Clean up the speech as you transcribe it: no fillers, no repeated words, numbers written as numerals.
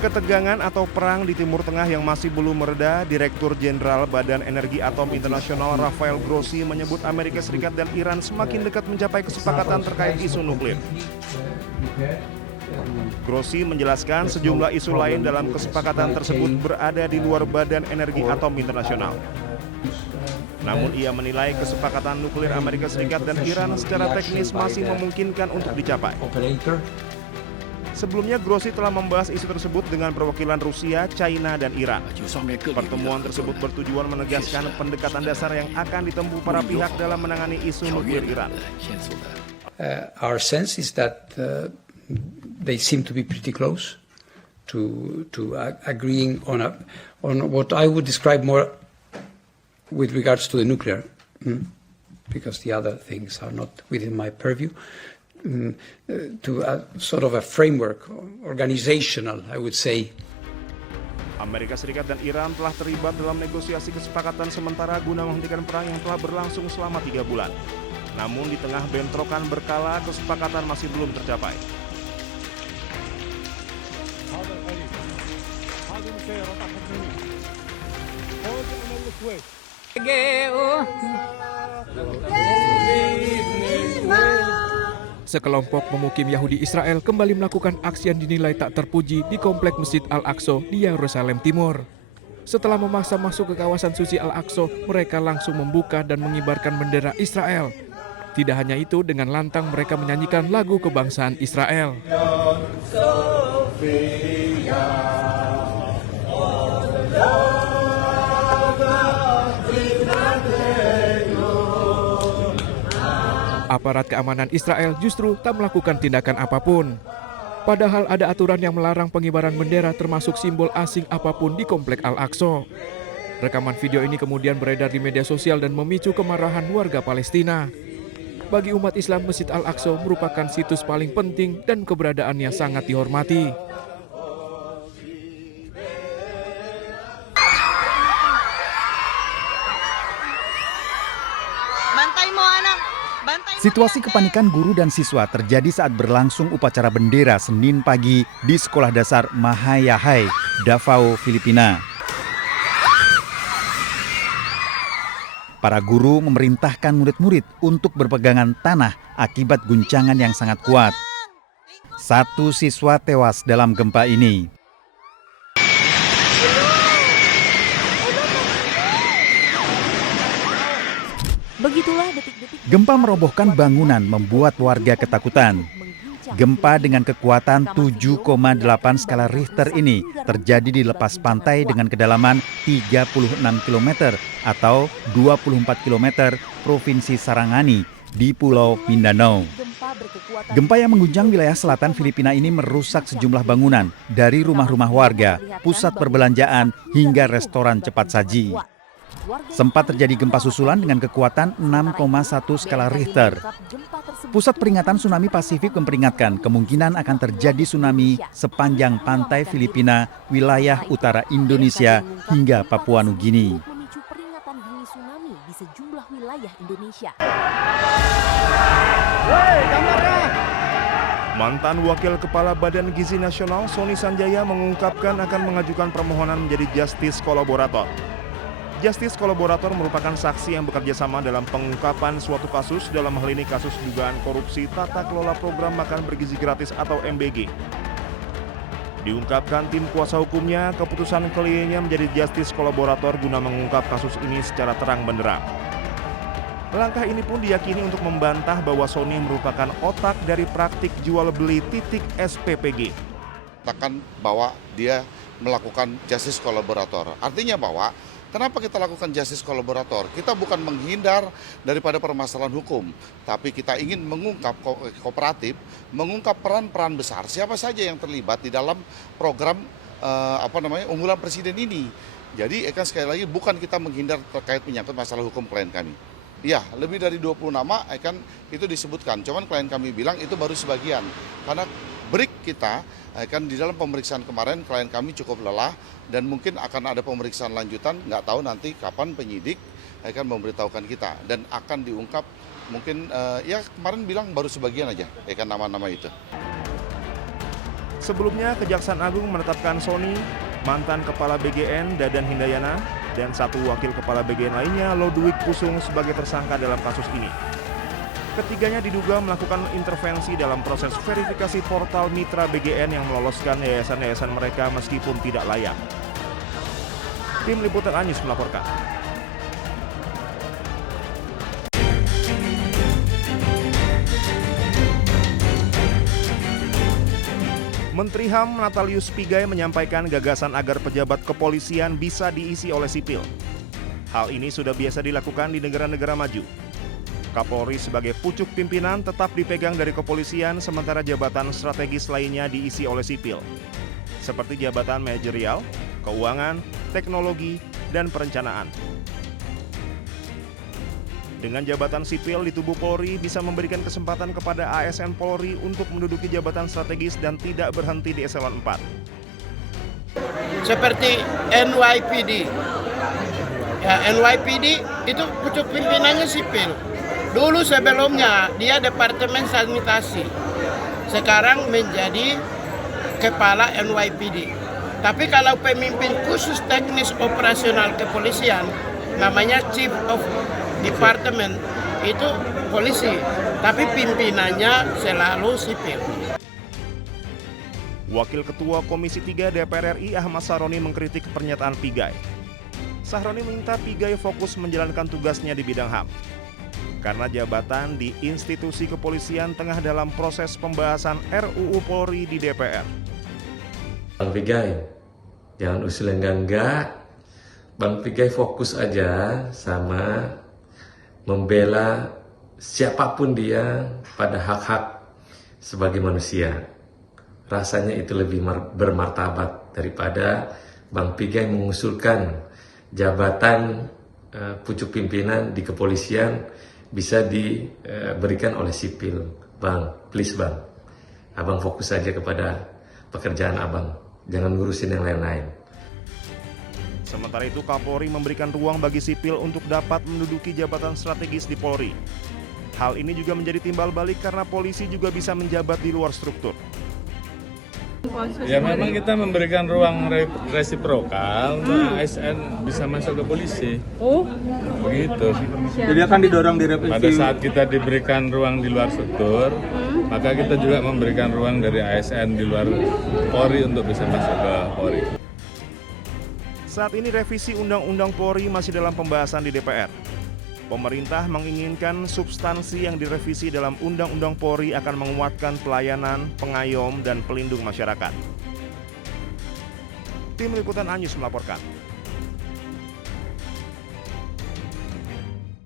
Ketegangan atau perang di Timur Tengah yang masih belum mereda, Direktur Jenderal Badan Energi Atom Internasional Rafael Grossi menyebut Amerika Serikat dan Iran semakin dekat mencapai kesepakatan terkait isu nuklir. Grossi menjelaskan sejumlah isu lain dalam kesepakatan tersebut berada di luar Badan Energi Atom Internasional. Namun ia menilai kesepakatan nuklir Amerika Serikat dan Iran secara teknis masih memungkinkan untuk dicapai. Sebelumnya Grossi telah membahas isu tersebut dengan perwakilan Rusia, China, dan Iran. Pertemuan tersebut bertujuan menegaskan pendekatan dasar yang akan ditempuh para pihak dalam menangani isu nuklir Iran. Our sense is that they seem to be pretty close to agreeing on what I would describe more with regards to the nuclear, because the other things are not within my purview. To a sort of a framework, organizational, I would say. Amerika Serikat dan Iran telah terlibat dalam negosiasi kesepakatan sementara guna menghentikan perang yang telah berlangsung selama 3 bulan. Namun di tengah bentrokan berkala, kesepakatan masih belum tercapai. Sekelompok pemukim Yahudi Israel kembali melakukan aksi yang dinilai tak terpuji di komplek Masjid Al-Aqsa di Yerusalem Timur. Setelah memaksa masuk ke kawasan suci Al-Aqsa, mereka langsung membuka dan mengibarkan bendera Israel. Tidak hanya itu, dengan lantang mereka menyanyikan lagu kebangsaan Israel. Aparat keamanan Israel justru tak melakukan tindakan apapun. Padahal ada aturan yang melarang pengibaran bendera termasuk simbol asing apapun di komplek Al-Aqsa. Rekaman video ini kemudian beredar di media sosial dan memicu kemarahan warga Palestina. Bagi umat Islam, Masjid Al-Aqsa merupakan situs paling penting dan keberadaannya sangat dihormati. Situasi kepanikan guru dan siswa terjadi saat berlangsung upacara bendera Senin pagi di Sekolah Dasar Mahayahai, Davao, Filipina. Para guru memerintahkan murid-murid untuk berpegangan tanah akibat guncangan yang sangat kuat. 1 siswa tewas dalam gempa ini. Begitulah detik-detik Gempa merobohkan bangunan membuat warga ketakutan. Gempa dengan kekuatan 7,8 skala Richter ini terjadi di lepas pantai dengan kedalaman 36 km atau 24 km Provinsi Sarangani di Pulau Mindanao. Gempa yang mengguncang wilayah selatan Filipina ini merusak sejumlah bangunan dari rumah-rumah warga, pusat perbelanjaan hingga restoran cepat saji. Sempat terjadi gempa susulan dengan kekuatan 6,1 skala Richter. Pusat Peringatan Tsunami Pasifik memperingatkan kemungkinan akan terjadi tsunami sepanjang pantai Filipina, wilayah utara Indonesia hingga Papua Nugini. Mantan Wakil Kepala Badan Gizi Nasional Sony Sanjaya mengungkapkan akan mengajukan permohonan menjadi Justice Kolaborator. Justice Kolaborator merupakan saksi yang bekerja sama dalam pengungkapan suatu kasus, dalam hal ini kasus dugaan korupsi tata kelola program makan bergizi gratis atau MBG. Diungkapkan tim kuasa hukumnya, keputusan kliennya menjadi Justice Kolaborator guna mengungkap kasus ini secara terang benderang. Langkah ini pun diyakini untuk membantah bahwa Sony merupakan otak dari praktik jual beli titik SPPG. Katakan bahwa dia melakukan Justice Kolaborator. Artinya bahwa kenapa kita lakukan Justice Kolaborator? Kita bukan menghindar daripada permasalahan hukum, tapi kita ingin mengungkap kooperatif, mengungkap peran-peran besar siapa saja yang terlibat di dalam program unggulan presiden ini. Jadi sekali lagi bukan kita menghindar terkait menyangkut masalah hukum klien kami. Ya, lebih dari 20 nama itu disebutkan. Cuman klien kami bilang itu baru sebagian. Karena break kita di dalam pemeriksaan kemarin klien kami cukup lelah dan mungkin akan ada pemeriksaan lanjutan, nggak tahu nanti kapan penyidik akan memberitahukan kita dan akan diungkap mungkin kemarin bilang baru sebagian aja nama-nama itu. Sebelumnya, Kejaksaan Agung menetapkan Sony, mantan Kepala BGN Dadan Hindayana, dan satu wakil Kepala BGN lainnya, Lodwig Pusung, sebagai tersangka dalam kasus ini. Ketiganya diduga melakukan intervensi dalam proses verifikasi portal mitra BGN yang meloloskan yayasan-yayasan mereka meskipun tidak layak. Tim Liputan Anyus melaporkan. Menteri HAM Natalius Pigai menyampaikan gagasan agar pejabat kepolisian bisa diisi oleh sipil. Hal ini sudah biasa dilakukan di negara-negara maju. Kapolri sebagai pucuk pimpinan tetap dipegang dari kepolisian, sementara jabatan strategis lainnya diisi oleh sipil, seperti jabatan manajerial, keuangan, teknologi, dan perencanaan. Dengan jabatan sipil di tubuh Polri bisa memberikan kesempatan kepada ASN Polri untuk menduduki jabatan strategis dan tidak berhenti di eselon 4. Seperti NYPD. Ya, NYPD itu pucuk pimpinannya sipil. Dulu sebelumnya dia Departemen Sanitasi. Sekarang menjadi Kepala NYPD. Tapi kalau pemimpin khusus teknis operasional kepolisian, namanya Chief of Department, itu polisi. Tapi pimpinannya selalu sipil. Wakil Ketua Komisi 3 DPR RI Ahmad Sahroni mengkritik pernyataan Pigai. Sahroni minta Pigai fokus menjalankan tugasnya di bidang HAM. Karena jabatan di institusi kepolisian tengah dalam proses pembahasan RUU Polri di DPR. Bang Pigai, jangan usul yang enggak. Bang Pigai fokus aja sama membela siapapun dia pada hak-hak sebagai manusia. Rasanya itu lebih bermartabat daripada Bang Pigai mengusulkan jabatan pucuk pimpinan di kepolisian bisa diberikan oleh sipil. Bang, please bang, abang fokus saja kepada pekerjaan abang, jangan ngurusin yang lain-lain. Sementara itu, Kapolri memberikan ruang bagi sipil untuk dapat menduduki jabatan strategis di Polri. Hal ini juga menjadi timbal balik karena polisi juga bisa menjabat di luar struktur. Ya memang kita memberikan ruang resiprokal untuk ASN bisa masuk ke polisi. Oh, begitu. Jadi akan didorong direvisi. Pada saat kita diberikan ruang di luar struktur, maka kita juga memberikan ruang dari ASN di luar Polri untuk bisa masuk ke Polri. Saat ini revisi Undang-Undang Polri masih dalam pembahasan di DPR. Pemerintah menginginkan substansi yang direvisi dalam Undang-Undang Polri akan menguatkan pelayanan, pengayom, dan pelindung masyarakat. Tim Liputan Anyus melaporkan.